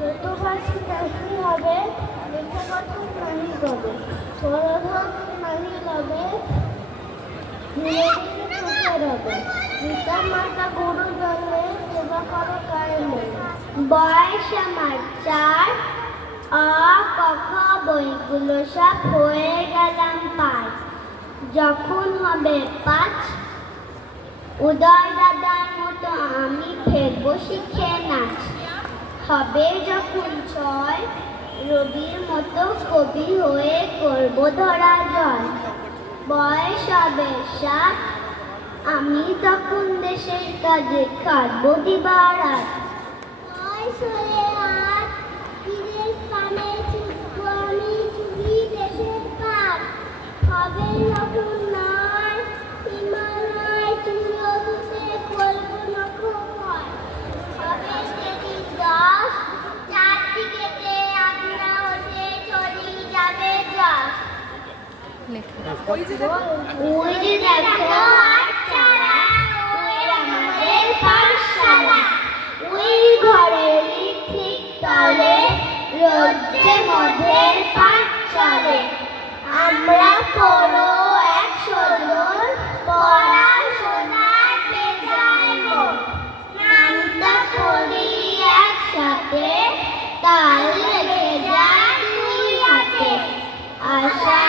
চতুর্পাশে নাহি হবে, বৃক্ষপত্র নাহি গবে, সরধন নাহি লবে, ধীরে ধীরে চোখে রবে। পিতা মাতা গুরুজনে সেবা করো কায়েমে। বয়স আমার 4, অ ক খ বইগুলো সব হয়ে গেলাম 5। যখন হবে 5, উদয় দাদার মতো আমি ফেলবো শিখে নাচ। হবে যখন 6, রবির মতো কবি হয়ে করব ধরা জয়। বয়স হবে 7, আমি তখন দেশের কাজে কাটবো দিবারাত। বয়স হলে 8, পীরের কানে ছুটবো আমি চুরি দেশের পাট। হবে যখন 9, হিমালয় চূড়ো দুতে করবো নখময়। হবে সেদিন 10, চারদিকেতে আমরা হতে চলি যাবে যশ। ওই যে দেখো আটচালা, ওই আমাদের পাঠশালা। ওই ঘরেরই ঠিক তলে রোদ্রে মধ্যের পাঠ চলে। আমরা পড়ো 100 জন, পড়াশোনার পেশায় মন। নামটা করি একসাথে, তাল রেখে যায় 2 হাতে। আশা